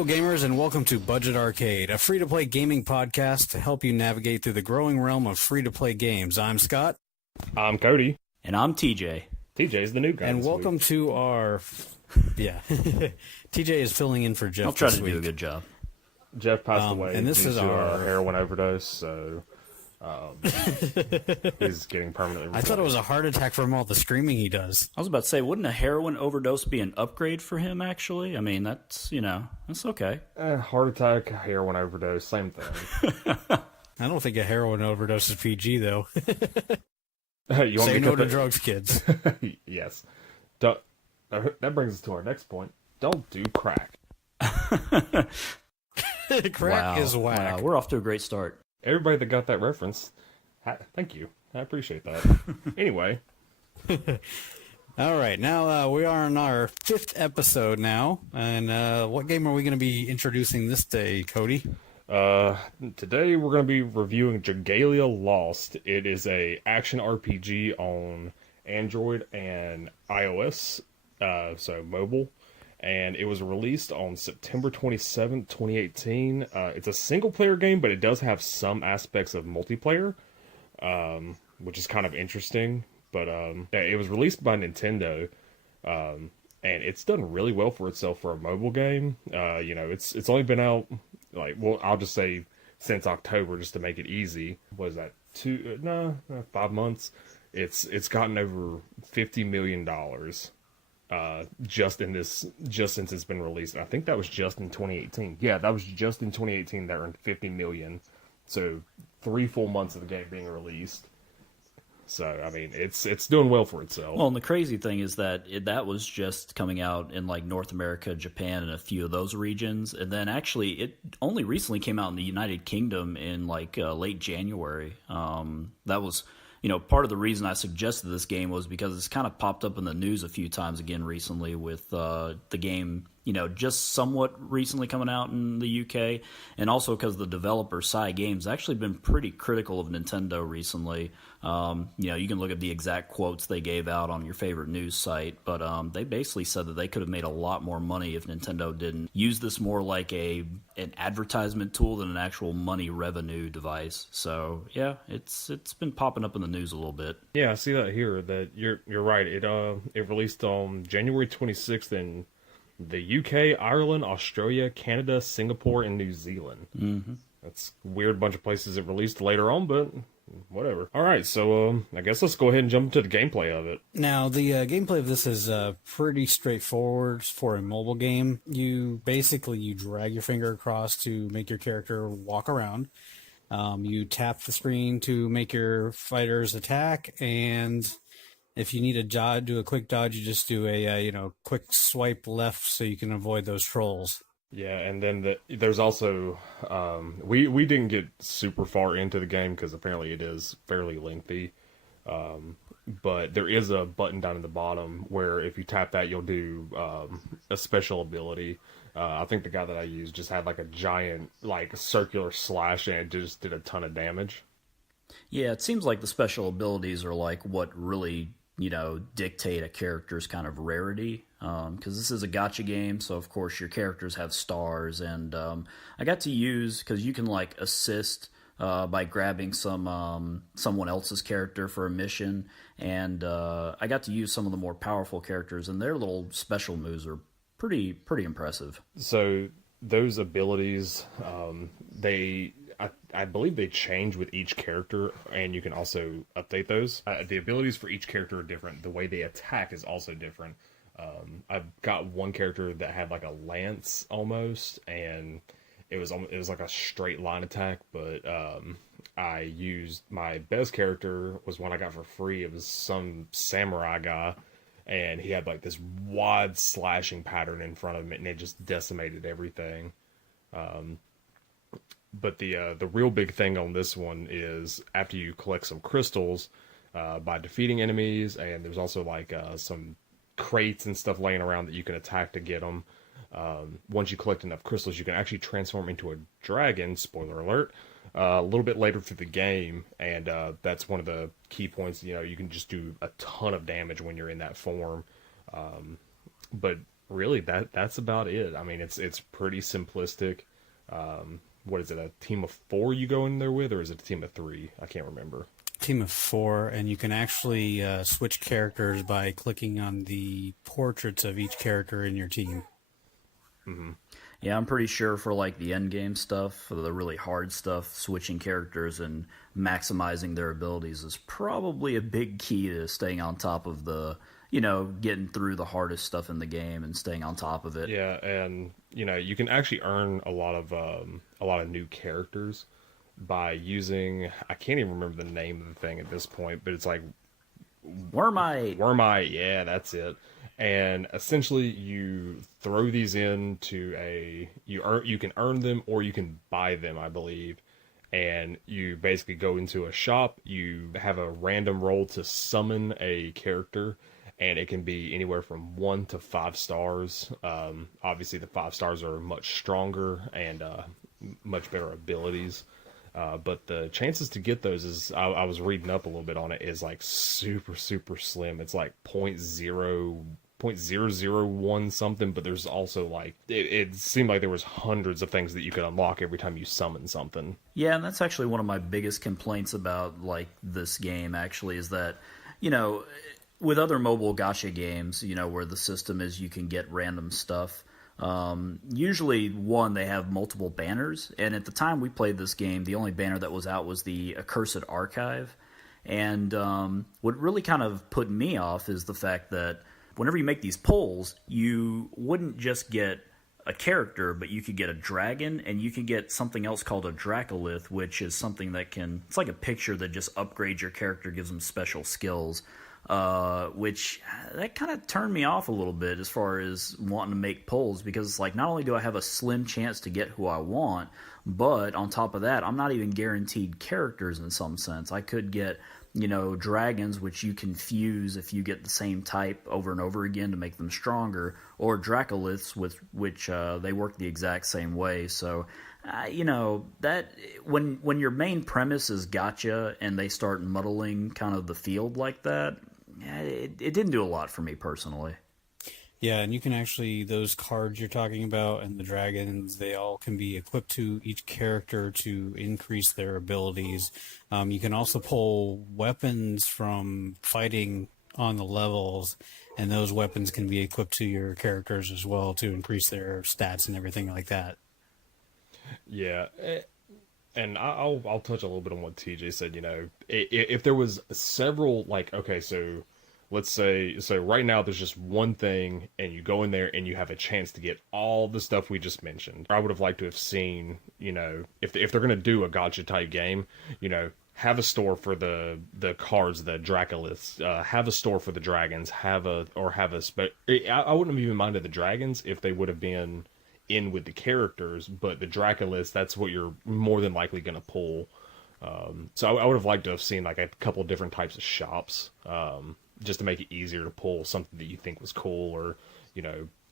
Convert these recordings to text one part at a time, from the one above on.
Hello, gamers, and welcome to Budget Arcade, a free-to-play gaming podcast to help you navigate through the growing realm of free-to-play games. I'm Scott. I'm Cody. And I'm TJ. TJ's the new guy. And welcome to our... Yeah. TJ is filling in for Jeff. I'll try this to week. do a good job. Jeff passed away and this due is to our a heroin overdose, so he's getting permanently I thought it was a heart attack from all the screaming he does. I was about to say, wouldn't a heroin overdose be an upgrade for him, actually? I mean, that's okay. Heart attack, heroin overdose, same thing. I don't think a heroin overdose is PG, though. You want Say me no to cut drugs, kids. Yes. That brings us to our next point. Don't do crack. Crack is whack. Wow, we're off to a great start. Everybody that got that reference, thank you. I appreciate that. Anyway. All right, now we are on our 5th episode now, and what game are we going to be introducing this day, Cody? Today we're going to be reviewing Dragalia Lost. It is a action RPG on Android and iOS, so mobile. And it was released on September 27th, 2018. It's a single-player game, but it does have some aspects of multiplayer, which is kind of interesting. But it was released by Nintendo, and it's done really well for itself for a mobile game. It's only been out, I'll just say since October, just to make it easy. What is that? 5 months. It's gotten over $50 million. Just since it's been released. I think that was just in 2018. Yeah, that was just in 2018 that earned 50 million. So 3 full months of the game being released. So I mean, it's doing well for itself. Well, and the crazy thing is that that was just coming out in like North America, Japan, and a few of those regions, and then actually it only recently came out in the United Kingdom in late January. That was. Part of the reason I suggested this game was because it's kind of popped up in the news a few times again recently with the game, just somewhat recently coming out in the UK, and also because the developer Psy Games actually been pretty critical of Nintendo recently. You can look at the exact quotes they gave out on your favorite news site, but they basically said that they could have made a lot more money if Nintendo didn't use this more like an advertisement tool than an actual money revenue device. So yeah, it's been popping up in the news a little bit. Yeah, I see that here. That you're right. It released on January 26th in the UK, Ireland, Australia, Canada, Singapore, and New Zealand. Mm-hmm. That's a weird bunch of places it released later on, but whatever. All right, so I guess let's go ahead and jump into the gameplay of it. Now, the gameplay of this is pretty straightforward for a mobile game. You drag your finger across to make your character walk around. You tap the screen to make your fighters attack, and if you need to do a quick dodge, you just do a quick swipe left so you can avoid those trolls. Yeah, and then there's also we didn't get super far into the game because apparently it is fairly lengthy, but there is a button down at the bottom where if you tap that, you'll do a special ability. I think the guy that I used just had like a giant circular slash and it just did a ton of damage. Yeah, it seems like the special abilities are like what really dictate a character's kind of rarity, because this is a gacha game, so of course your characters have stars, and I got to use, because you can assist by grabbing someone else's character for a mission, and I got to use some of the more powerful characters, and their little special moves are pretty impressive. So those abilities, I believe they change with each character, and you can also update those. The abilities for each character are different. The way they attack is also different. I've got one character that had like a lance almost, and it was like a straight line attack. But I used my best character was one I got for free. It was some samurai guy, and he had like this wide slashing pattern in front of him, and it just decimated everything. But the real big thing on this one is after you collect some crystals by defeating enemies, and there's also some crates and stuff laying around that you can attack to get them. Once you collect enough crystals, you can actually transform into a dragon, spoiler alert, a little bit later through the game, and that's one of the key points. You can just do a ton of damage when you're in that form. But really that's about it. I mean, it's pretty simplistic. What is it? A team of 4 you go in there with, or is it a team of 3? I can't remember. Team of 4, and you can actually switch characters by clicking on the portraits of each character in your team. Yeah, I'm pretty sure for like the end game stuff, for the really hard stuff, switching characters and maximizing their abilities is probably a big key to staying on top of the, getting through the hardest stuff in the game and staying on top of it. Yeah, and you can actually earn a lot of new characters by using, I can't even remember the name of the thing at this point, but it's like Wormite. Wormite, yeah, that's it. And essentially, you throw these into you can earn them or you can buy them, I believe. And you basically go into a shop. You have a random roll to summon a character, and it can be anywhere from 1 to 5 stars. Obviously, the 5 stars are much stronger and much better abilities. But the chances to get those is I was reading up a little bit on it is like super super slim. It's like point zero zero one something, but there's also like it seemed like there was hundreds of things that you could unlock every time you summon something. Yeah, and that's actually one of my biggest complaints about like this game actually is that, you know, with other mobile gacha games, where the system is you can get random stuff. Usually, one, they have multiple banners, and at the time we played this game, the only banner that was out was the Accursed Archive. And what really kind of put me off is the fact that whenever you make these polls, you wouldn't just get a character, but you could get a dragon, and you could get something else called a Dracolith, which is something that it's like a picture that just upgrades your character, gives them special skills. Which that kind of turned me off a little bit as far as wanting to make polls, because it's like not only do I have a slim chance to get who I want, but on top of that, I'm not even guaranteed characters in some sense. I could get, dragons, which you can fuse if you get the same type over and over again to make them stronger, or Dracoliths, with which they work the exact same way. So, that when your main premise is gacha and they start muddling kind of the field like that, it didn't do a lot for me personally. Yeah, and you can actually, those cards you're talking about and the dragons, they all can be equipped to each character to increase their abilities. You can also pull weapons from fighting on the levels, and those weapons can be equipped to your characters as well to increase their stats and everything like that. Yeah, and I'll touch a little bit on what TJ said. If there was several, like, okay, so let's say, so right now there's just one thing, and you go in there and you have a chance to get all the stuff we just mentioned. I would have liked to have seen, if they're gonna do a gacha type game, have a store for the cards, the Dracoliths, have a store for the dragons, I wouldn't have even minded the dragons if they would have been in with the characters, but the Dracoliths, that's what you're more than likely going to pull. So I would have liked to have seen like a couple different types of shops, just to make it easier to pull something that you think was cool, or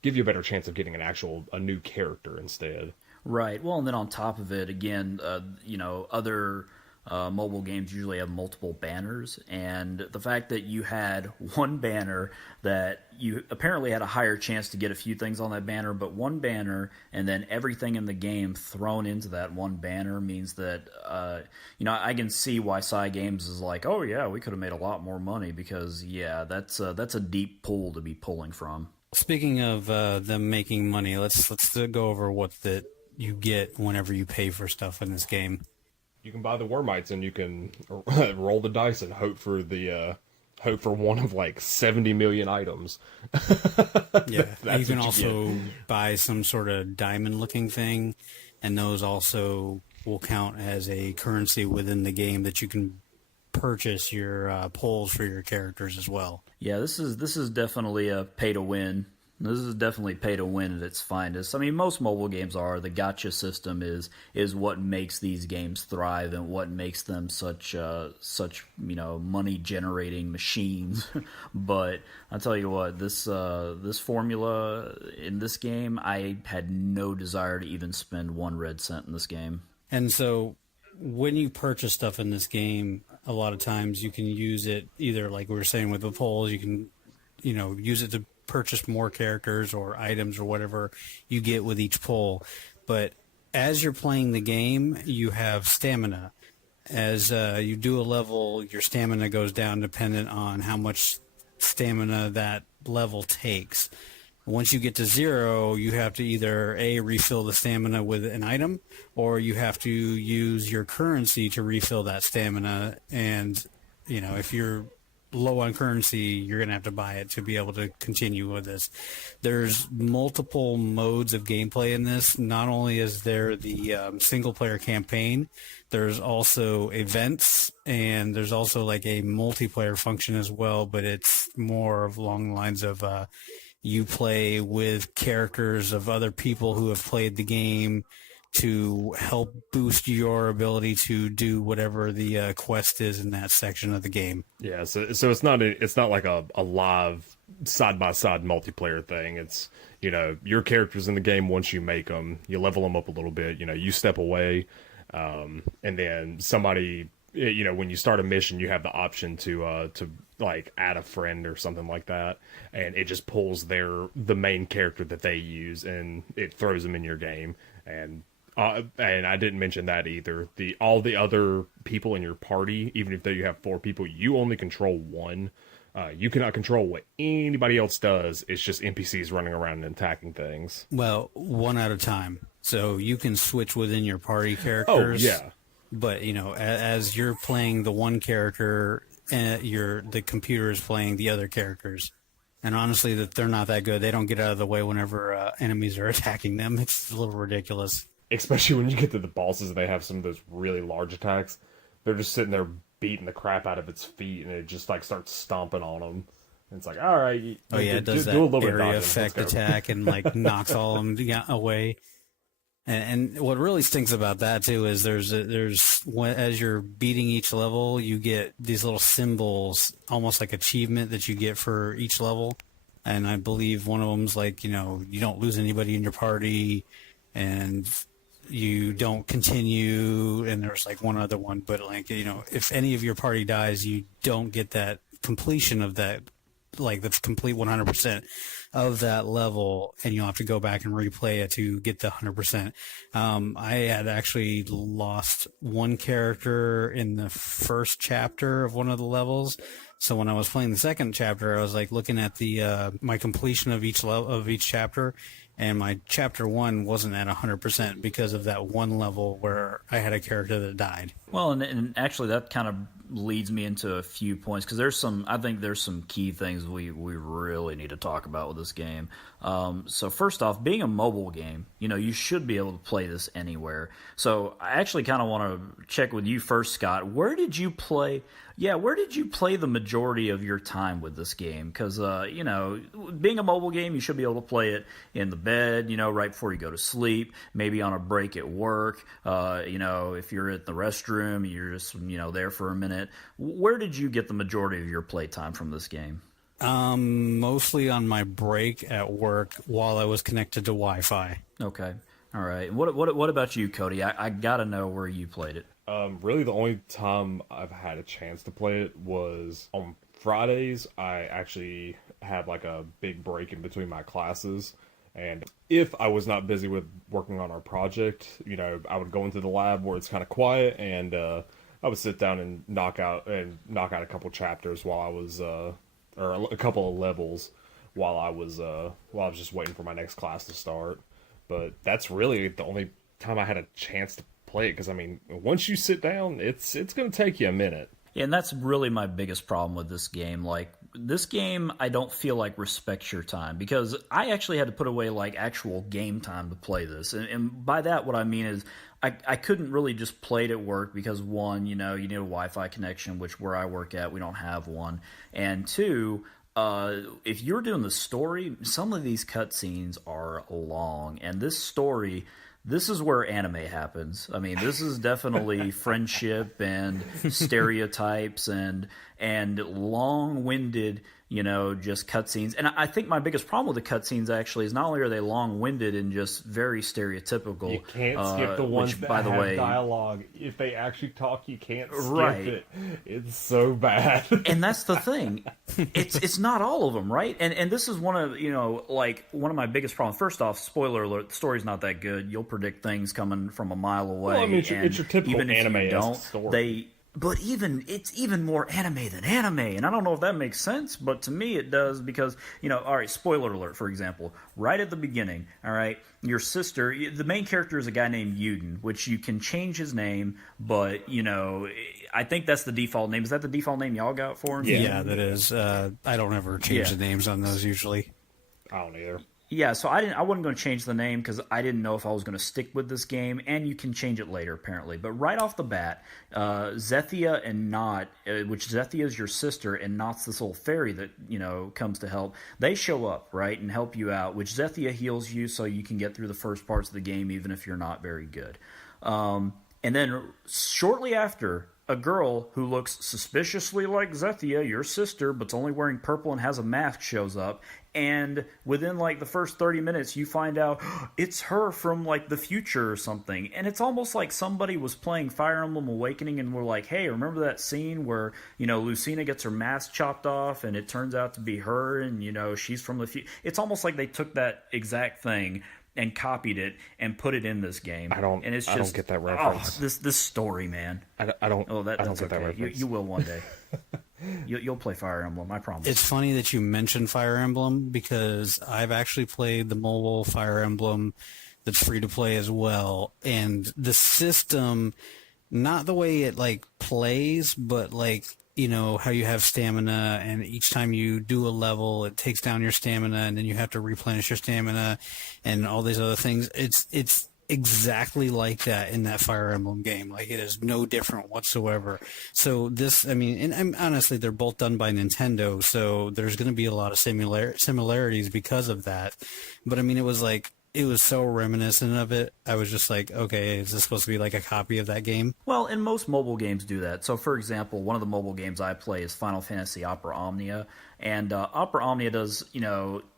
give you a better chance of getting a new character instead. Right. Well, and then on top of it, again, other mobile games usually have multiple banners, and the fact that you had one banner that you apparently had a higher chance to get a few things on that banner, but one banner and then everything in the game thrown into that one banner means that, I can see why Games is like, oh yeah, we could have made a lot more money, because yeah, that's a deep pool to be pulling from. Speaking of them making money, let's go over what that you get whenever you pay for stuff in this game. You can buy the Wormites, and you can roll the dice and hope for one of like 70 million items. Yeah, you can also buy some sort of diamond-looking thing, and those also will count as a currency within the game that you can purchase your pulls for your characters as well. Yeah, this is definitely a pay to win. This is definitely pay to win at its finest. I mean, most mobile games are. The gacha system is what makes these games thrive and what makes them such money generating machines. But I'll tell you what, this formula in this game, I had no desire to even spend 1 red cent in this game. And so when you purchase stuff in this game, a lot of times you can use it either, like we were saying with the polls, you can use it to purchase more characters or items or whatever you get with each pull. But as you're playing the game, you have stamina. As you do a level, your stamina goes down dependent on how much stamina that level takes. Once you get to 0, you have to either A, refill the stamina with an item, or you have to use your currency to refill that stamina. And, if you're low on currency, you're going to have to buy it to be able to continue with this. There's multiple modes of gameplay in this. Not only is there the single-player campaign, there's also events, and there's also like a multiplayer function as well, but it's more along the lines of you play with characters of other people who have played the game to help boost your ability to do whatever the quest is in that section of the game. Yeah, so it's not like a live side by side multiplayer thing. It's your characters in the game. Once you make them, you level them up a little bit. You step away, and then somebody. When you start a mission, you have the option to like add a friend or something like that, and it just pulls the main character that they use, and it throws them in your game. And I didn't mention that either. All the other people in your party, even if you have 4 people, you only control 1. You cannot control what anybody else does. It's just NPCs running around and attacking things. Well, 1 at a time. So you can switch within your party characters. Oh, yeah. But, as you're playing the one character, the computer is playing the other characters. And honestly, that they're not that good. They don't get out of the way whenever enemies are attacking them. It's a little ridiculous. Especially when you get to the bosses and they have some of those really large attacks. They're just sitting there beating the crap out of its feet, and it just like starts stomping on them. And it's like, all right. Oh, yeah, it does that area effect attack and like knocks all of them away. And what really stinks about that too is as you're beating each level, you get these little symbols, almost like achievement that you get for each level. And I believe one of them's like, you don't lose anybody in your party, and you don't continue. And there's like one other one, but like, if any of your party dies, you don't get that completion of that, like the complete 100% of that level, and you'll have to go back and replay it to get the 100%. I had actually lost one character in the first chapter of one of the levels. So when I was playing the second chapter, I was like looking at the my completion of each level of each chapter, and my chapter 1 wasn't at 100% because of that one level where I had a character that died. Well, and actually that kind of leads me into a few points, because I think there's some key things we really need to talk about with this game. So first off, being a mobile game, you should be able to play this anywhere. So I actually kind of want to check with you first, Scott. Where did you play the majority of your time with this game? Because, being a mobile game, you should be able to play it in the bed, right before you go to sleep, maybe on a break at work, if you're at the restroom, you're just, there for a minute. Where did you get the majority of your play time from this game? Mostly on my break at work while I was connected to Wi-Fi. Okay. All right. What about you, Cody? I got to know where you played it. Really, the only time I've had a chance to play it was on Fridays. I actually had like a big break in between my classes, and if I was not busy with working on our project, I would go into the lab where it's kind of quiet, and I would sit down and knock out a couple chapters while I was, or a couple of levels while I was just waiting for my next class to start. But that's really the only time I had a chance to play it, because once you sit down, it's going to take you a minute. Yeah, and that's really my biggest problem with this game. Like, this game, I don't feel like respects your time, because I actually had to put away like actual game time to play this. And by that, what I mean is I couldn't really just play it at work because, one, you need a Wi-Fi connection, which where I work at, we don't have one. And two, if you're doing the story, some of these cutscenes are long. And this story, this is where anime happens. This is definitely friendship and stereotypes and long-winded just cutscenes. And I think my biggest problem with the cutscenes actually is not only are they long-winded and just very stereotypical. You can't skip the ones which, that by the have way, dialogue. If they actually talk, you can't skip Right. it. It's so bad. And that's the thing. It's not all of them, right? And this is one of one of my biggest problems. First off, spoiler alert: the story's not that good. You'll predict things coming from a mile away. Well, I mean, it's your typical even if you anime-esque don't, story. But it's even more anime than anime, and I don't know if that makes sense, but to me it does because all right. Spoiler alert, for example, right at the beginning, all right, your sister, the main character is a guy named Yuden, which you can change his name, but I think that's the default name. Is that the default name y'all got for him? Yeah, that is. I don't ever change Yeah. the names on those usually. I don't either. Yeah, so I wasn't going to change the name because I didn't know if I was going to stick with this game, and you can change it later apparently. But right off the bat, Zethia and Not, which Zethia is your sister, and Not's this little fairy that comes to help. They show up, right, and help you out. Which Zethia heals you so you can get through the first parts of the game, even if you're not very good. And then shortly after, a girl who looks suspiciously like Zethia, your sister, but's only wearing purple and has a mask, shows up. And within the first 30 minutes, you find out it's her from the future or something. And it's almost like somebody was playing Fire Emblem Awakening and we're like, hey, remember that scene where, Lucina gets her mask chopped off and it turns out to be her and, she's from the future. It's almost like they took that exact thing and copied it and put it in this game. I don't get that reference. This story, man. I don't. Oh, that's I don't get okay. that reference. You will one day. You'll play Fire Emblem, I promise. It's funny that you mentioned Fire Emblem because I've actually played the mobile Fire Emblem that's free to play as well, and the system, not the way it plays, but how you have stamina, and each time you do a level, it takes down your stamina, and then you have to replenish your stamina, and all these other things. It's exactly like that in that Fire Emblem game. It is no different whatsoever. So this, and honestly, they're both done by Nintendo, so there's going to be a lot of similarities because of that. But it was so reminiscent of it. I was just like, okay, is this supposed to be a copy of that game? Well, and most mobile games do that. So, for example, one of the mobile games I play is Final Fantasy Opera Omnia. And Opera Omnia does,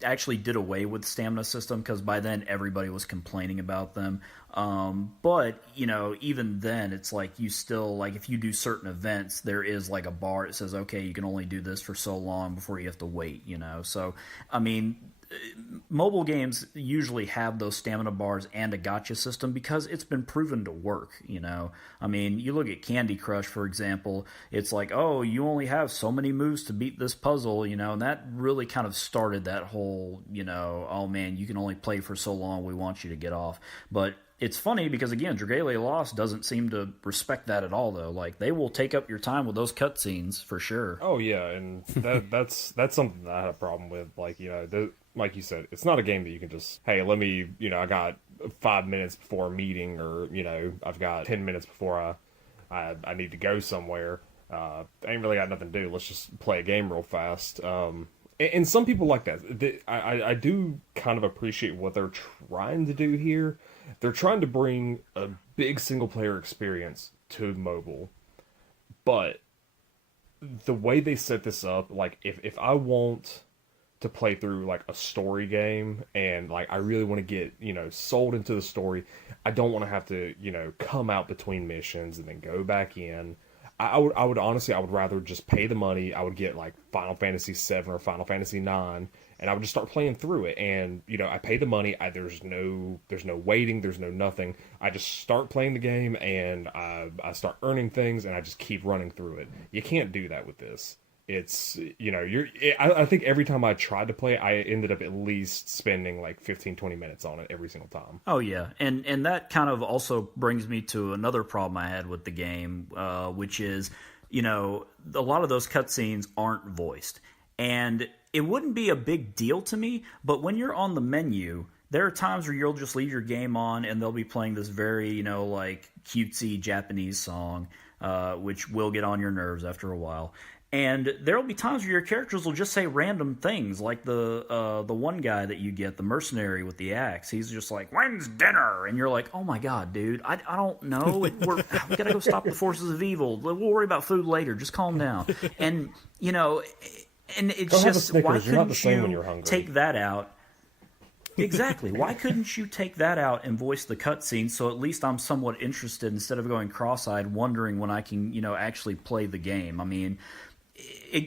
actually did away with the stamina system because by then everybody was complaining about them. But, even then, it's you still, if you do certain events, there is a bar that says, okay, you can only do this for so long before you have to wait, So, mobile games usually have those stamina bars and a gacha system because it's been proven to work, You look at Candy Crush, for example, it's oh, you only have so many moves to beat this puzzle, and that really kind of started that whole, oh man, you can only play for so long, we want you to get off. But it's funny because, again, Dragalia Lost doesn't seem to respect that at all, though. They will take up your time with those cutscenes for sure. Oh yeah, and that's something that I had a problem with. Like you said, it's not a game that you can just, hey, let me, I got 5 minutes before a meeting, or I've got 10 minutes before I need to go somewhere. I ain't really got nothing to do. Let's just play a game real fast. And some people like that. I do kind of appreciate what they're trying to do here. They're trying to bring a big single-player experience to mobile. But the way they set this up, if I want to play through a story game and I really want to get sold into the story, I don't want to have to come out between missions and then go back in. I would honestly, I would rather just pay the money. I would get Final Fantasy 7 or Final Fantasy 9, and I would just start playing through it. And I pay the money. There's no waiting. There's no nothing. I just start playing the game, and I start earning things, and I just keep running through it. You can't do that with this. It's I think every time I tried to play it, I ended up at least spending 15-20 minutes on it every single time. Oh yeah, and that kind of also brings me to another problem I had with the game, which is a lot of those cutscenes aren't voiced, and it wouldn't be a big deal to me, but when you're on the menu, there are times where you'll just leave your game on and they'll be playing this very cutesy Japanese song, which will get on your nerves after a while. And there will be times where your characters will just say random things, like the one guy that you get, the mercenary with the axe. He's just like, "When's dinner?" And you're like, "Oh my god, dude, I don't know. We gotta go stop the forces of evil. We'll worry about food later. Just calm down." And And it's Go have a just, Snickers. why You're not the couldn't same when you you're hungry. take that out? Exactly. Why couldn't you take that out and voice the cutscene so at least I'm somewhat interested instead of going cross-eyed wondering when I can, actually play the game? I mean,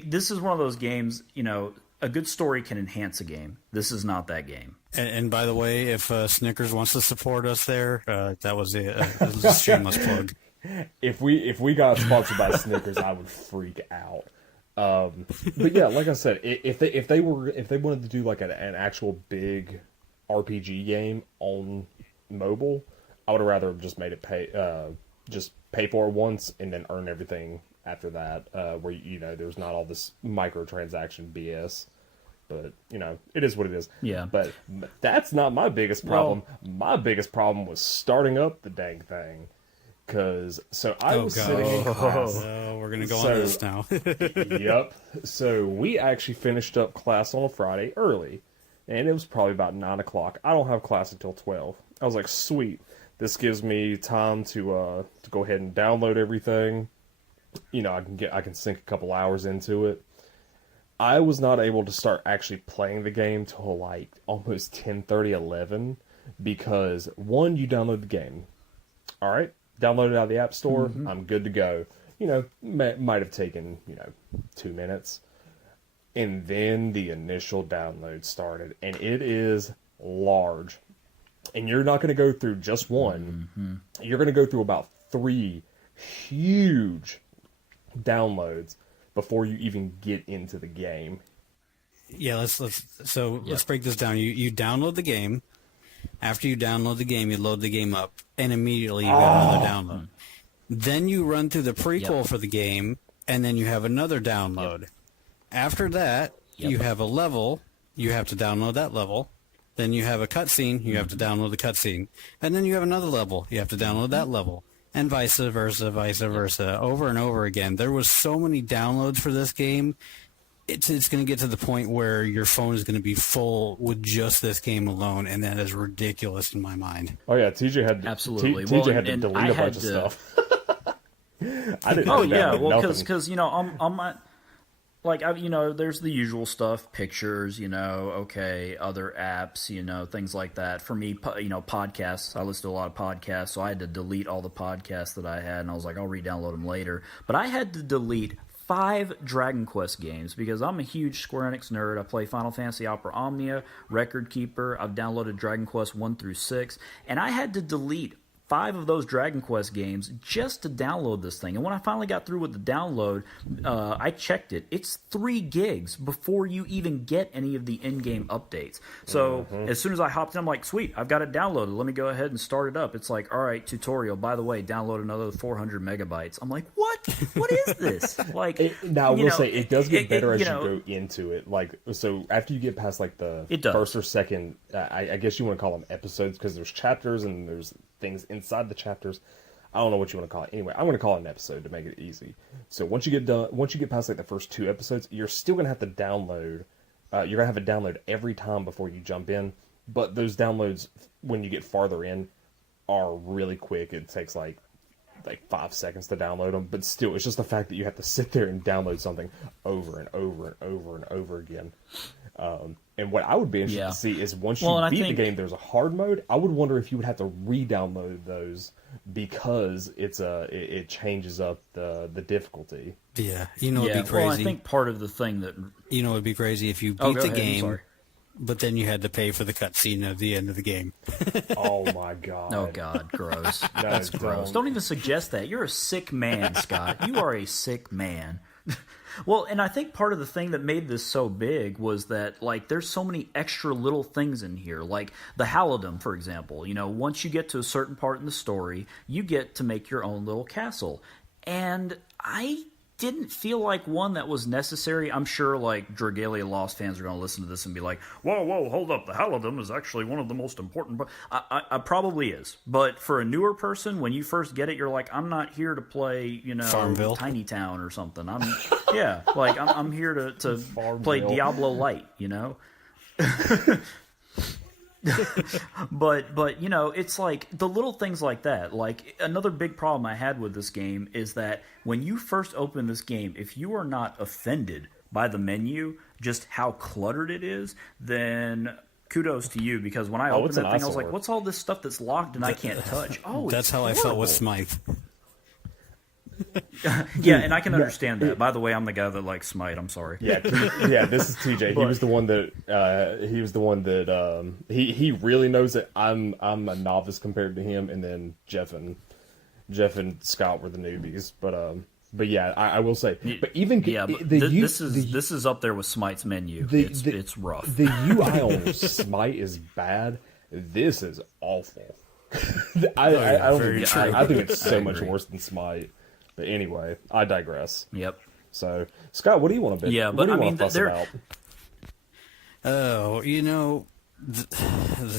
this is one of those games, a good story can enhance a game. This is not that game. And by the way, if Snickers wants to support us there, that was a shameless plug. If we got sponsored by Snickers, I would freak out. But yeah, like I said, if they wanted to do like an actual big RPG game on mobile, I would have rather just made it pay for it once and then earn everything after that. Where there's not all this microtransaction BS. But it is what it is. Yeah. But that's not my biggest problem. My biggest problem was starting up the dang thing. I was sitting in class. Oh, we're gonna go on this now. Yep. So we actually finished up class on a Friday early, and it was probably about 9 o'clock. I don't have class until 12. I was like, sweet. This gives me time to go ahead and download everything. I can sink a couple hours into it. I was not able to start actually playing the game till like almost 10:30, 11, because one, you download the game. All right. Download it out of the App Store. Mm-hmm. I'm good to go. Might have taken, 2 minutes. And then the initial download started. And it is large. And you're not going to go through just one. Mm-hmm. You're going to go through about 3 huge downloads before you even get into the game. Yeah, let's break this down. You download the game. After you download the game, you load the game up, and immediately you got another download. Then you run through the prequel for the game, and then you have another download. Yep. After that, you have a level. You have to download that level. Then you have a cutscene. You have to download the cutscene. And then you have another level. You have to download that level. And vice versa, over and over again. There was so many downloads for this game. It's going to get to the point where your phone is going to be full with just this game alone, and that is ridiculous in my mind. Oh yeah, TJ had absolutely. TJ had to delete a bunch of stuff. I didn't. Oh yeah, well, because I'm not like there's the usual stuff, pictures, other apps, things like that. For me, podcasts. I listen to a lot of podcasts, so I had to delete all the podcasts that I had, and I was like, I'll re-download them later. But I had to delete 5 Dragon Quest games because I'm a huge Square Enix nerd. I play Final Fantasy Opera Omnia, Record Keeper. I've downloaded Dragon Quest 1 through 6, and I had to delete 5 of those Dragon Quest games just to download this thing. And when I finally got through with the download, I checked it. It's 3 gigs before you even get any of the in-game updates. So as soon as I hopped in, I'm like, sweet, I've got it downloaded. Let me go ahead and start it up. It's like, all right, tutorial. By the way, download another 400 megabytes. I'm like, what? What is this? Like, now I will say it does get better as you go into it. Like, so after you get past like the first or second, I guess you want to call them episodes because there's chapters and there's things inside the chapters. I don't know what you want to call it. Anyway, I'm going to call it an episode to make it easy. So once you get past like the first 2 episodes, you're still going to have to download. You're going to have a download every time before you jump in. But those downloads, when you get farther in, are really quick. It takes like 5 seconds to download them. But still, it's just the fact that you have to sit there and download something over and over and over and over again. And what I would be interested to see is once you beat the game, there's a hard mode. I would wonder if you would have to re-download those because it changes up the difficulty. Yeah, it'd be crazy. Well, I think part of the thing that it'd be crazy if you beat the game, but then you had to pay for the cutscene at the end of the game. Oh my god! Oh god, gross. That's gross. Don't even suggest that. You're a sick man, Scott. You are a sick man. Well, and I think part of the thing that made this so big was that, like, there's so many extra little things in here. Like, the Halidom, for example. Once you get to a certain part in the story, you get to make your own little castle. And I didn't feel like one that was necessary. I'm sure, like, Dragalia Lost fans are going to listen to this and be like, whoa, hold up. The Halidom is actually one of the most important. But I probably is. But for a newer person, when you first get it, you're like, I'm not here to play, Farmville. Tiny Town or something. I'm here to play Diablo Light, but it's like the little things like that. Like, another big problem I had with this game is that when you first open this game, if you are not offended by the menu, just how cluttered it is, then kudos to you, because when I opened that thing, I was like, what's all this stuff that's locked and I can't touch? Oh, that's how I felt with Smite. Yeah, and I can understand that. By the way, I'm the guy that likes Smite. I'm sorry. Yeah, this is TJ. He was the one that he really knows it. I'm a novice compared to him, and then Jeff and Scott were the newbies. But yeah, I will say. But even this is up there with Smite's menu. It's rough. The UI on Smite is bad. This is awful. I think it's so much worse than Smite. But anyway, I digress. Yep. So, Scott, what do you want to Yeah, but I mean, fuss about? Oh, the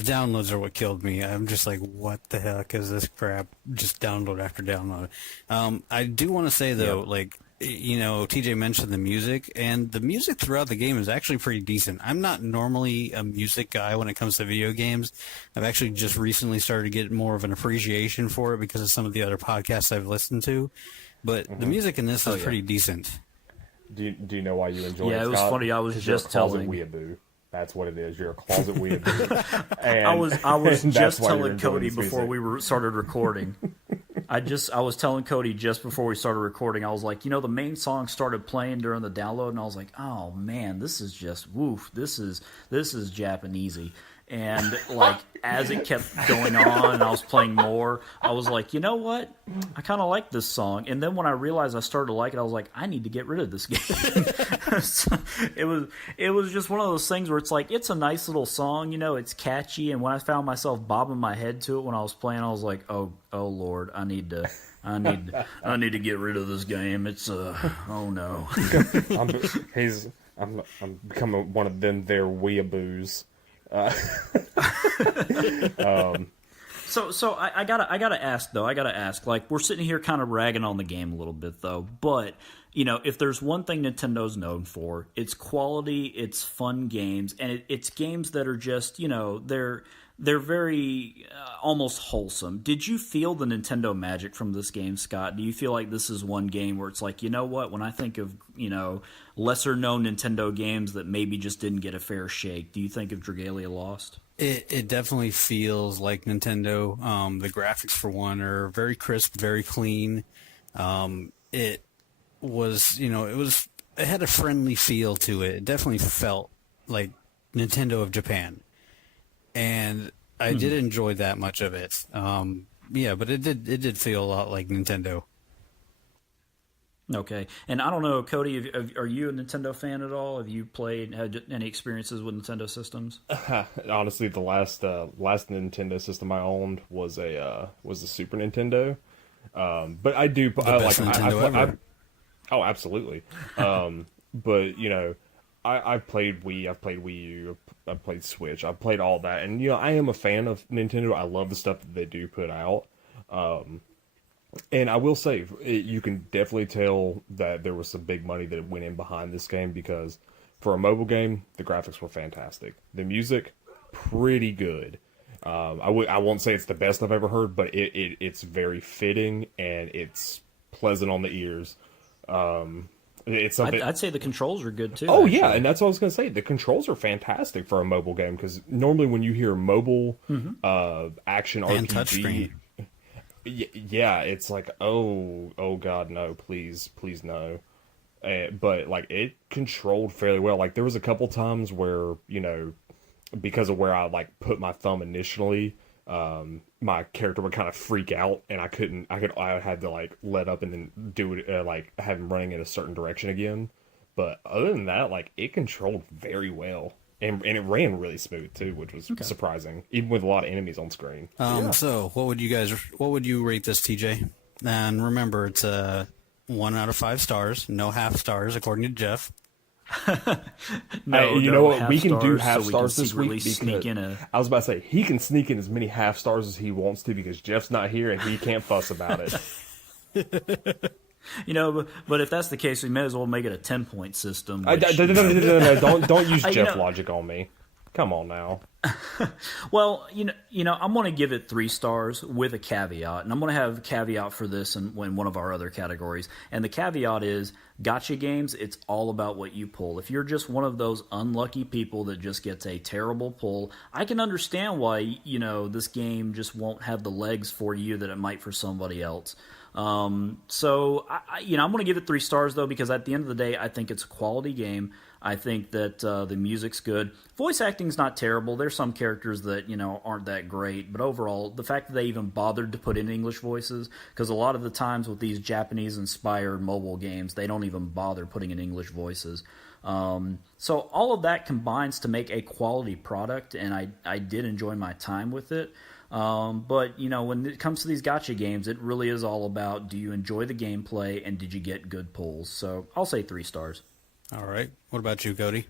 downloads are what killed me. I'm just like, what the heck is this crap? Just download after download. I do want to say though, TJ mentioned the music, and the music throughout the game is actually pretty decent. I'm not normally a music guy when it comes to video games. I've actually just recently started to get more of an appreciation for it because of some of the other podcasts I've listened to. But the music in this is pretty decent. Do you know why you enjoy it, Yeah, it was Scott? funny. I was just telling weeaboo. That's what it is. You're a closet weeaboo. And, I was just telling Cody before we started recording. I was telling Cody just before we started recording. I was like, the main song started playing during the download, and I was like, oh man, this is just woof. This is Japanesey. And like as it kept going on and I was playing more, I was like, you know what? I kind of like this song. And then when I realized I started to like it, I was like, I need to get rid of this game. So it was just one of those things where it's like, it's a nice little song, it's catchy. And when I found myself bobbing my head to it when I was playing, I was like, oh Lord, I need to get rid of this game. It's oh no. I'm becoming one of them there weeaboos. So I gotta ask though. Like, we're sitting here kind of ragging on the game a little bit though, but if there's one thing Nintendo's known for, it's quality, it's fun games, and it's games that are just they're very almost wholesome. Did you feel the Nintendo magic from this game, Scott? Do you feel like this is one game where it's like, what? When I think of, lesser known Nintendo games that maybe just didn't get a fair shake, do you think of Dragalia Lost? It definitely feels like Nintendo. The graphics, for one, are very crisp, very clean. It was, it had a friendly feel to it. It definitely felt like Nintendo of Japan. And I did enjoy that much of it. But it did feel a lot like Nintendo. Okay. And I don't know, Cody, are you a Nintendo fan at all? Have you had any experiences with Nintendo systems? Honestly, the last Nintendo system I owned was a Super Nintendo. But I do oh, absolutely. But I've played Wii, I've played Wii U, I've played Switch, I've played all that, and I am a fan of Nintendo. I love the stuff that they do put out, and I will say you can definitely tell that there was some big money that went in behind this game, because for a mobile game, the graphics were fantastic, the music pretty good. I won't say it's the best I've ever heard, but it's very fitting and it's pleasant on the ears. It's something. I'd say the controls are good too. Oh actually. Yeah, and that's what I was going to say. The controls are fantastic for a mobile game, because normally when you hear mobile action and RPG, touchscreen, yeah, it's like oh god, no, please no. But like it controlled fairly well. Like there was a couple times where because of where I like put my thumb initially, my character would kind of freak out, and I had to like let up and then do it, like have him running in a certain direction again. But other than that, like it controlled very well, and it ran really smooth too, which was surprising, even with a lot of enemies on screen. So what would you rate this, TJ? And remember, it's 1 out of 5 stars, no half stars, according to Jeff. You know what? We can do half stars this week because I was about to say he can sneak in as many half stars as he wants to, because Jeff's not here and he can't fuss about it. But if that's the case, we may as well make it a 10-point system. No, don't use Jeff logic on me. Come on now. Well, I'm going to give it 3 stars with a caveat, and I'm going to have a caveat for this in one of our other categories. And the caveat is, gotcha games. It's all about what you pull. If you're just one of those unlucky people that just gets a terrible pull, I can understand why this game just won't have the legs for you that it might for somebody else. So I'm going to give it 3 stars though, because at the end of the day, I think it's a quality game. I think that the music's good. Voice acting's not terrible. There's some characters that aren't that great, but overall, the fact that they even bothered to put in English voices, because a lot of the times with these Japanese-inspired mobile games, they don't even bother putting in English voices. So all of that combines to make a quality product, and I did enjoy my time with it. But when it comes to these gacha games, it really is all about, do you enjoy the gameplay and did you get good pulls? So I'll say 3 stars. All right. What about you, Cody?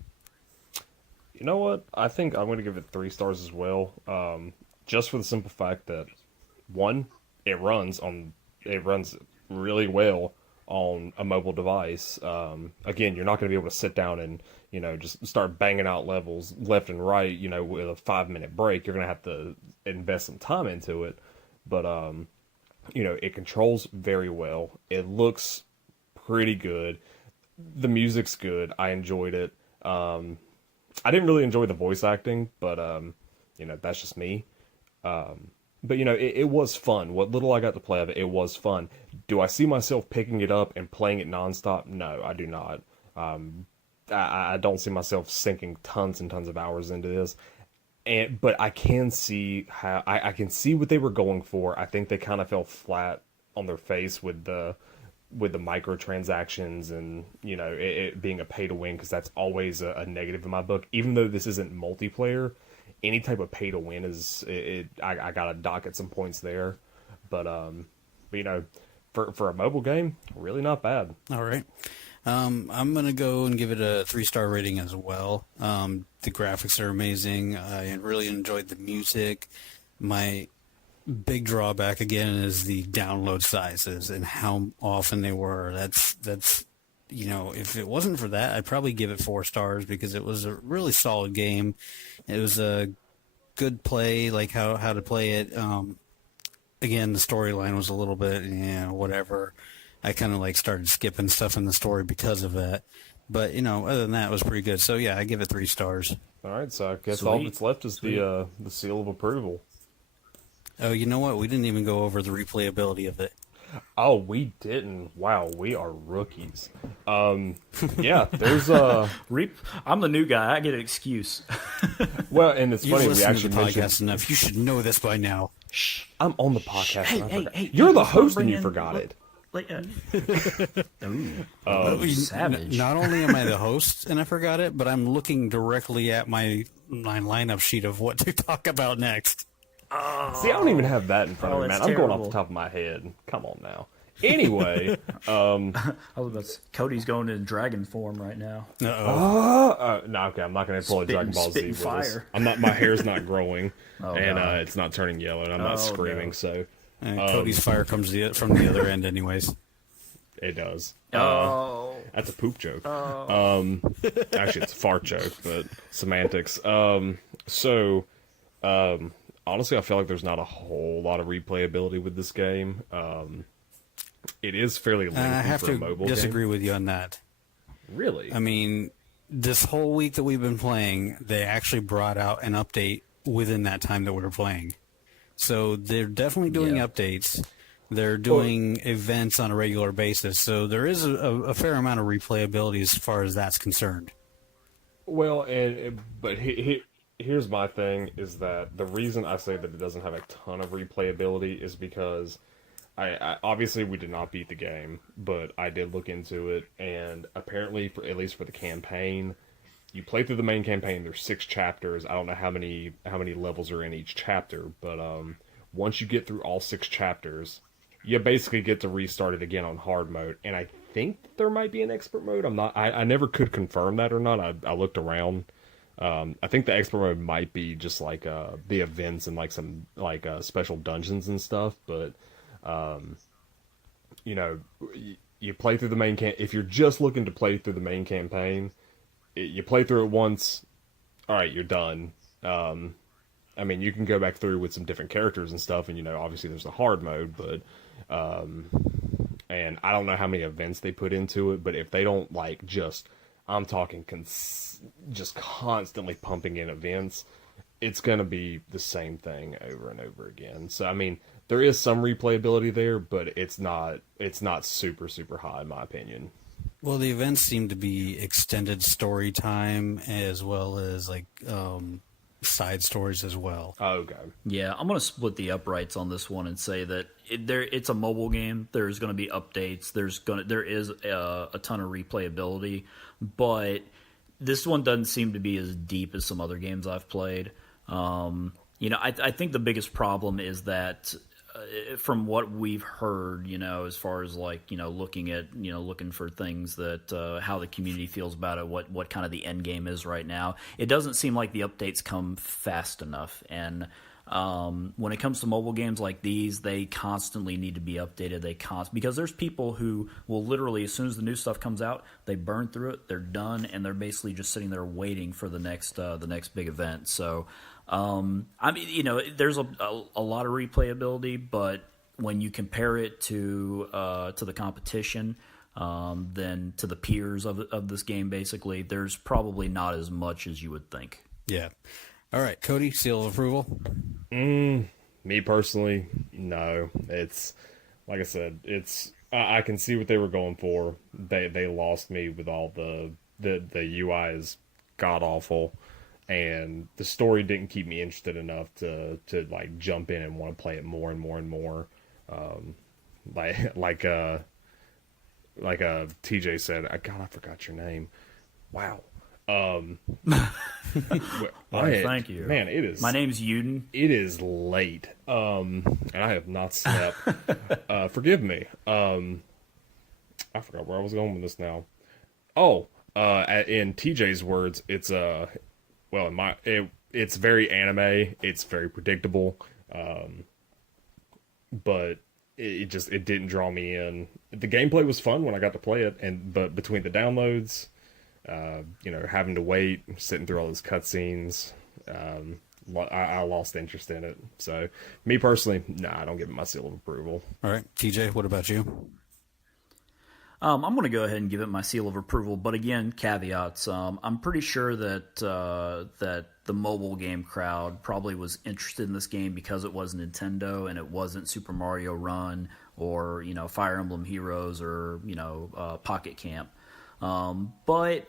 You know what? I think I'm going to give it 3 stars as well. Just for the simple fact that, one, it runs really well on a mobile device. Again, you're not going to be able to sit down and just start banging out levels left and right. With a 5-minute break, you're going to have to invest some time into it. But it controls very well. It looks pretty good. The music's good. I enjoyed it. I didn't really enjoy the voice acting, but that's just me. But it was fun. What little I got to play of it, it was fun. Do I see myself picking it up and playing it nonstop? No, I do not. I don't see myself sinking tons and tons of hours into this. But I can see how I can see what they were going for. I think they kind of fell flat on their face with the microtransactions and it being a pay to win, because that's always a negative in my book. Even though this isn't multiplayer, any type of pay to win is I gotta dock at some points there. But for a mobile game, really not bad. All right. I'm gonna go and give it a 3-star rating as well. The graphics are amazing. I really enjoyed the music. My big drawback again is the download sizes and how often they were. That's if it wasn't for that, I'd probably give it 4 stars, because it was a really solid game. It was a good play, like how to play it. Again, the storyline was a little bit whatever. I kind of started skipping stuff in the story because of that. But other than that, it was pretty good. So yeah, I give it 3 stars. All right, so I guess Sweet. all that's left is the seal of approval. Oh, you know what? We didn't even go over the replayability of it. Oh, we didn't. Wow, we are rookies. Yeah, there's a. I'm the new guy. I get an excuse. Well, and it's You've funny we listened actually to the podcast mentioned. enough. You should know this by now. Shh. I'm on the podcast. Hey, and I hey, forgot. hey! You're the let's not host and bring you in- forgot look, it. Like, Savage. savage. Not only am I the host and I forgot it, but I'm looking directly at my lineup sheet of what to talk about next. See, I don't even have that in front of me, man. that's I'm going off terrible. the top of my head. Come on now. Anyway, Cody's going in dragon form right now. Uh-oh. no, okay, I'm not going to pull a Dragon Ball Z spitting with fire. us. I'm not. My hair's not growing, Oh, and God. it's not turning yellow, and I'm not Oh, screaming. no. So And Cody's fire comes from the other end anyways. it does. Oh. That's a poop joke. Actually, it's a fart joke, but semantics. Honestly, I feel like there's not a whole lot of replayability with this game. It is fairly lengthy I have for a to mobile disagree game. with you on that. Really? I mean, this whole week that we've been playing, they actually brought out an update within that time that we were playing. So they're definitely doing Yeah. updates. They're doing events on a regular basis. So there is a fair amount of replayability as far as that's concerned. Well, but here's my thing, is that the reason I say that it doesn't have a ton of replayability is because I obviously we did not beat the game, but I did look into it, and apparently, at least for the campaign, you play through the main campaign. There's 6 chapters. I don't know how many levels are in each chapter, but once you get through all 6 chapters, you basically get to restart it again on hard mode. And I think there might be an expert mode. I never could confirm that or not. I looked around. I think the expert mode might be just like the events and like some special dungeons and stuff, but you play through the main if you're just looking to play through the main campaign, you play through it once, all right, you're done. I mean, you can go back through with some different characters and stuff, and obviously there's the hard mode, but and I don't know how many events they put into it, but if they don't like I'm talking just constantly pumping in events, it's gonna be the same thing over and over again. So I mean, there is some replayability there, but it's not super super high in my opinion. Well, the events seem to be extended story time as well as side stories as well. Oh, okay. Yeah, I'm going to split the uprights on this one and say that it's a mobile game. There's going to be updates. There is a ton of replayability, but this one doesn't seem to be as deep as some other games I've played. I think the biggest problem is that from what we've heard, as far as looking for things that how the community feels about it, what kind of the end game is right now, it doesn't seem like the updates come fast enough. And when it comes to mobile games like these, they constantly need to be updated. Because there's people who will literally, as soon as the new stuff comes out, they burn through it, they're done, and they're basically just sitting there waiting for the next big event. So. I mean, there's a lot of replayability, but when you compare it to the competition, then to the peers of this game, basically, there's probably not as much as you would think. Yeah. All right, Cody, seal of approval? Me personally, no. It's like I said, I can see what they were going for. They lost me with all the UI is god awful. And the story didn't keep me interested enough to like jump in and want to play it more and more and more. Like TJ said, I forgot your name. Wow. Thank you, man. It is. My name's Uden. It is late. And I have not slept. Forgive me. I forgot where I was going with this now. Oh, in TJ's words, it's well, it's very anime. It's very predictable, but it didn't draw me in. The gameplay was fun when I got to play it, but between the downloads, having to wait, sitting through all those cutscenes, I lost interest in it. So, me personally, I don't give it my seal of approval. All right, TJ, what about you? I'm going to go ahead and give it my seal of approval, but again, caveats. I'm pretty sure that the mobile game crowd probably was interested in this game because it was Nintendo and it wasn't Super Mario Run or Fire Emblem Heroes or Pocket Camp. But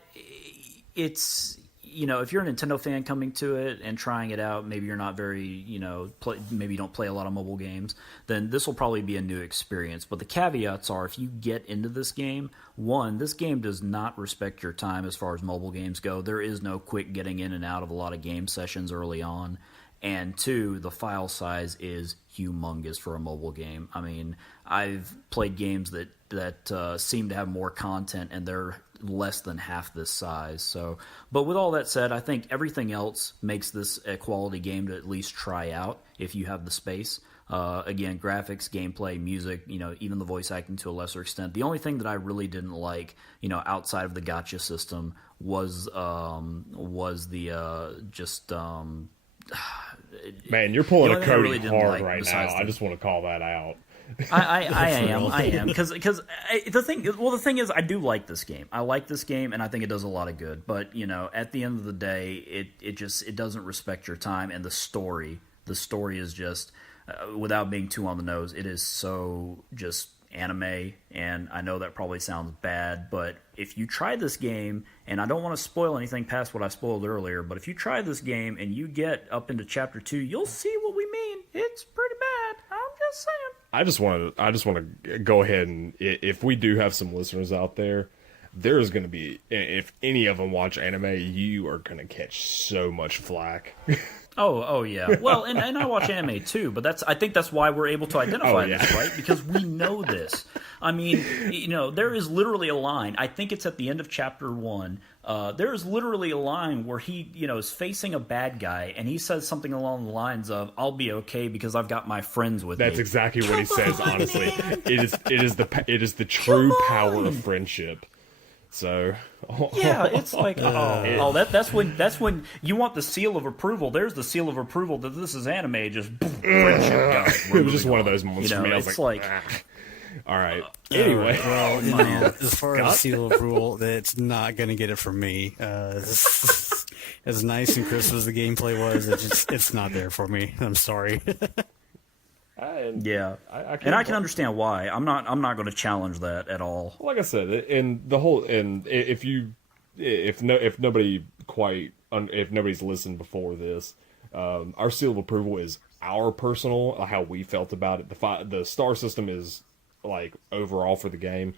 it's if you're a Nintendo fan coming to it and trying it out, maybe you're not very, maybe you don't play a lot of mobile games, then this will probably be a new experience. But the caveats are, if you get into this game, one, this game does not respect your time as far as mobile games go. There is no quick getting in and out of a lot of game sessions early on. And two, the file size is humongous for a mobile game. I mean, I've played games that seem to have more content, and they're less than half this size. So, but with all that said, I think everything else makes this a quality game to at least try out if you have the space. Again, graphics, gameplay, music, even the voice acting to a lesser extent. The only thing that I really didn't like, outside of the gacha system was the man, you're pulling a Cody really hard like right now. I just want to call that out. I am because the thing is, I do like this game. I like this game, and I think it does a lot of good. But at the end of the day, it doesn't respect your time, and the story is just without being too on the nose, it is so just anime. And I know that probably sounds bad, but if you try this game, and I don't want to spoil anything past what I spoiled earlier, but if you try this game and you get up into chapter 2, you'll see what we mean. It's pretty bad. I'm just saying. I just want to go ahead and, if we do have some listeners out there, there's going to be, if any of them watch anime, you are going to catch so much flack. Oh yeah. Well, and I watch anime too, but I think that's why we're able to identify this, right? Because we know this. I mean, there is literally a line. I think it's at the end of chapter 1. There is literally a line where he, is facing a bad guy, and he says something along the lines of, "I'll be okay because I've got my friends with me." That's exactly what he says. Honestly, it is the true power of friendship. So Yeah, it's like that's when you want the seal of approval. There's the seal of approval that this is anime. Just boom, friendship got it. it was just one of those moments for me. I was it's like, like ah. All right. Anyway, Well, you know, as far as seal of approval, it's not going to get it from me. As nice and crisp as the gameplay was, it's not there for me. I'm sorry. yeah, I can understand why. I'm not going to challenge that at all. like I said, and the whole and if nobody's listened before this, our seal of approval is our personal how we felt about it. The star system is like overall for the game.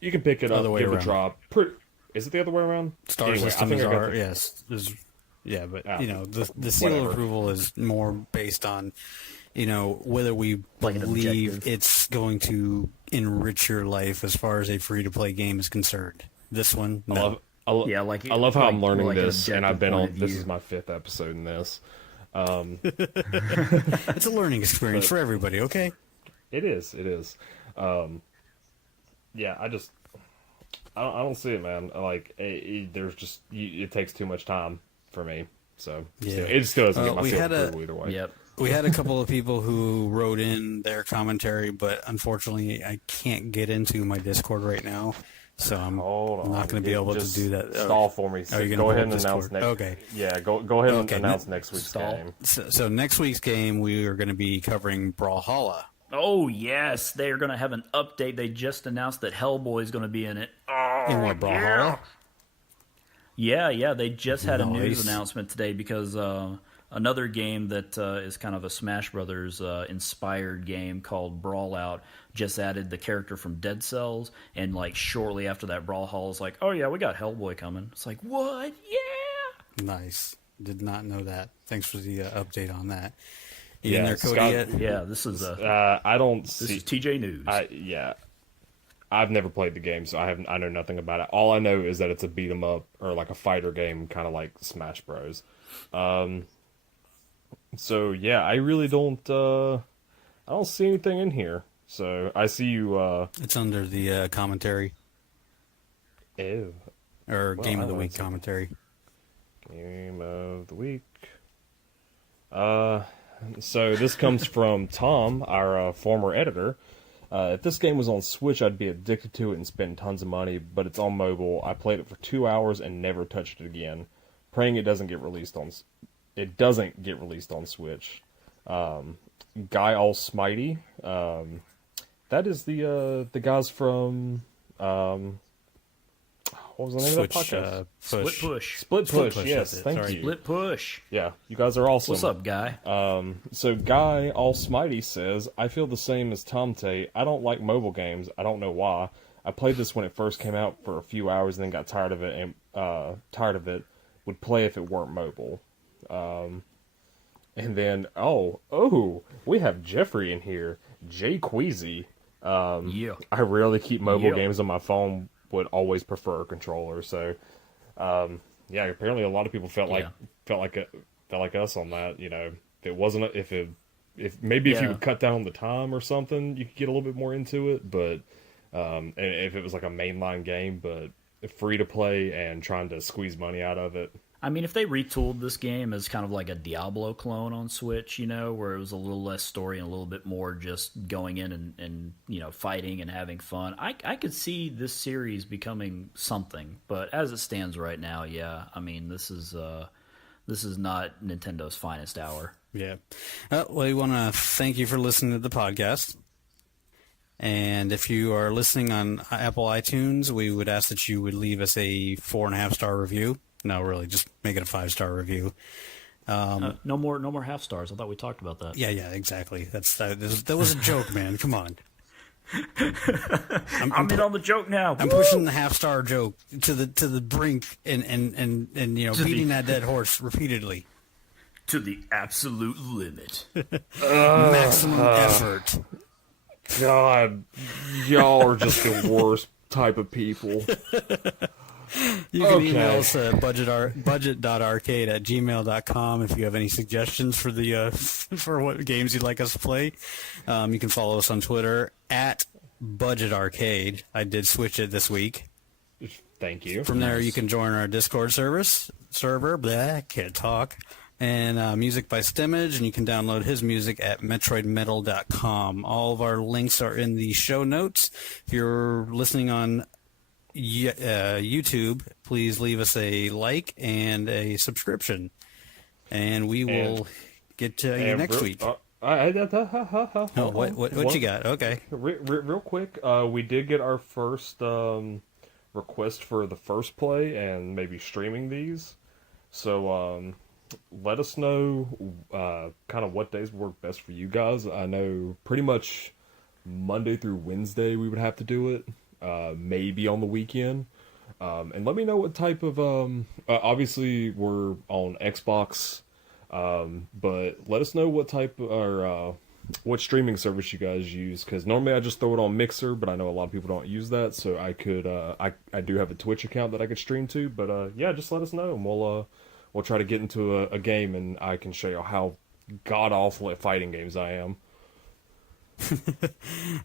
You can pick it up, give it a drop. Is it the other way around? Star system is our yes, yeah, but you know the seal of approval is more based on whether we believe it's going to enrich your life as far as a free to play game is concerned. This one, no. I love how I'm learning this, and I've been on. This is my 5th episode in this. It's a learning experience for everybody. Okay. It is. Yeah, I don't see it, man. Like, there's just it takes too much time for me. So yeah, it still doesn't get my seal approval either way. Yep. We had a couple of people who wrote in their commentary, but unfortunately, I can't get into my Discord right now, so I'm not going to be able to do that. Stall for me. So go ahead and announce next. Okay. Yeah, go ahead and announce next week's game. So next week's game, we are going to be covering Brawlhalla. Oh yes, they are going to have an update. They just announced that Hellboy is going to be in it. In what, Brawlhalla? Yeah. They just had a news announcement today because another game that is kind of a Smash Brothers inspired game called Brawlout just added the character from Dead Cells, and like shortly after that, Brawlhalla is like, oh yeah, we got Hellboy coming. It's like, what? Yeah. Nice. Did not know that. Thanks for the update on that. You Yeah, in there, Cody, Scott- yet? Yeah, this is I don't this see. is TJ News. I've never played the game, so I know nothing about it. All I know is that it's a beat 'em up or like a fighter game, kind of like Smash Bros. So yeah, I really don't. I don't see anything in here. So I see you. It's under the commentary Ew. or Well, Game I of the don't Week see- commentary. Game of the week. So this comes from Tom, our former editor. If this game was on Switch, I'd be addicted to it and spend tons of money, but it's on mobile. I played it for 2 hours and never touched it again. Praying it doesn't get released on Switch. Guy Alsmighty. That is the guys from what was the name of that podcast? Split Push. Yes, thank you. Split Push. Yeah, you guys are awesome. What's up, Guy? So Guy Alsmighty says, I feel the same as Tomte. I don't like mobile games. I don't know why. I played this when it first came out for a few hours and then got tired of it would play if it weren't mobile. And then we have Jeffrey in here. Jay Queasy. Yeah. I rarely keep mobile games on my phone, would always prefer a controller. So yeah, apparently a lot of people felt like us on that. If it wasn't if you would cut down the time or something, you could get a little bit more into it. But and if it was like a mainline game, but free to play and trying to squeeze money out of it. I mean, if they retooled this game as kind of like a Diablo clone on Switch, where it was a little less story and a little bit more just going in and fighting and having fun, I could see this series becoming something. But as it stands right now, yeah, I mean, this is not Nintendo's finest hour. Yeah. Well, we want to thank you for listening to the podcast. And if you are listening on Apple iTunes, we would ask that you would leave us a 4.5-star review. No, really, just make it a 5-star review. No more half stars. I thought we talked about that. Yeah, exactly. That was a joke, man. Come on. I'm in on the joke now. I'm pushing the half-star joke to the brink and beating that dead horse repeatedly. To the absolute limit. Maximum effort. God, y'all are just the worst type of people. You can email us at budget.arcade@gmail.com if you have any suggestions for for what games you'd like us to play. You can follow us on Twitter at Budget Arcade. I did switch it this week. Thank you. From there, you can join our Discord server. Blah, can't talk. And Music by Stimmage, and you can download his music at metroidmetal.com. All of our links are in the show notes. If you're listening on YouTube, please leave us a like and a subscription. And we will get to you next week. What you got? Okay. Real quick, we did get our first request for the first play and maybe streaming these. So let us know kind of what days work best for you guys. I know pretty much Monday through Wednesday we would have to do it, maybe on the weekend. And let me know what type of obviously we're on Xbox, but let us know what type or what streaming service you guys use, because normally I just throw it on Mixer, but I know a lot of people don't use that, so I could I do have a Twitch account that I could stream to, but yeah, just let us know and we'll try to get into a game and I can show you how god awful at fighting games I am.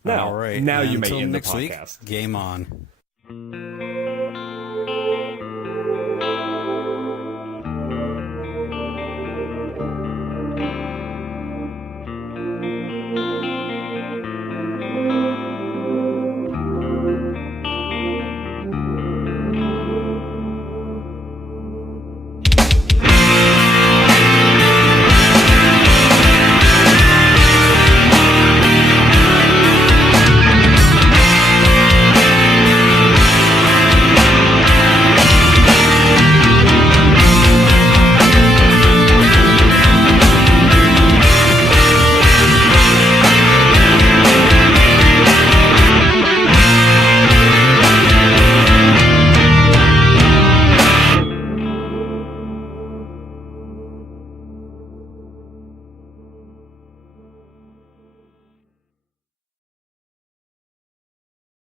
All right. Now you may Until end the next week, podcast. game on.